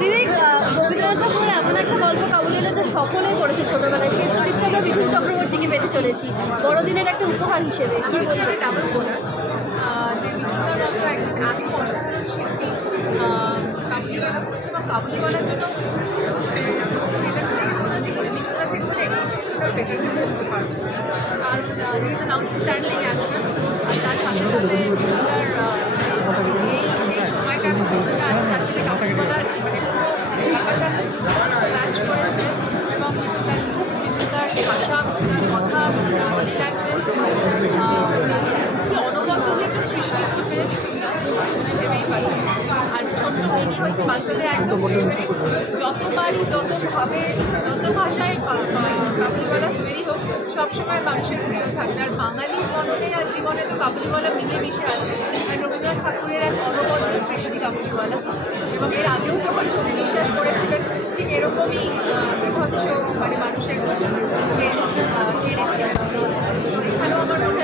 দিদি, রবীন্দ্রনাথ ঠাকুরের এমন একটা গল্প কাবুলিওয়ালা যা সকলেই করেছে ছোটবেলায়, সেই চরিত্রে আমরা মিঠুন চক্রবর্তীকে বেঁচে চলেছি বড়দিনের একটা উপহার হিসেবে। কি বলবে? ডাবল বোনাস যে মিঠুনদার মতো একজন এত অসাধারণ শিল্পী কাবুলিওয়ালা করছে এবং কাবুলিওয়ালার জন্য মিঠুনদার ক্ষেত্রে এই চরিত্রটার প্রেজেন্ট করতে পারবো, কারণ he is an outstanding actor. আর তার সাথে সাথে মিঠুনদার এই সময়টা তার সাথে কাবুলিওয়ালার মানে পুরো ব্যাপারটা ম্যাচ করেছে এবং মিঠুনদার লুক, মিঠুনদার ভাষা, মিঠুনদার কথা, বডি ল্যাঙ্গুয়েজ অনবদ্য যে একটা সৃষ্টি করতে ভেবেই পাচ্ছি। আর ছোট্ট মেয়েটি হচ্ছে বাচ্চাদের একদম যতবারই যতভাবে যত ভাষায় কাবুলিওয়ালা তৈরি হোক সবসময় মানুষের প্রিয় থাকবে। আর বাঙালির মননে আর জীবনে তো কাবুলিওয়ালা মিলেমিশে আছে। আর রবীন্দ্রনাথ ঠাকুরের এক অনবদ্য সৃষ্টি কাবুলিওয়ালা, এবং এর আগেও যখন ছবি বিশ্বাস করেছিলেন ঠিক এরকমই বিভৎস মানে মানুষের কেড়েছিলেন। এখানেও আমার মনে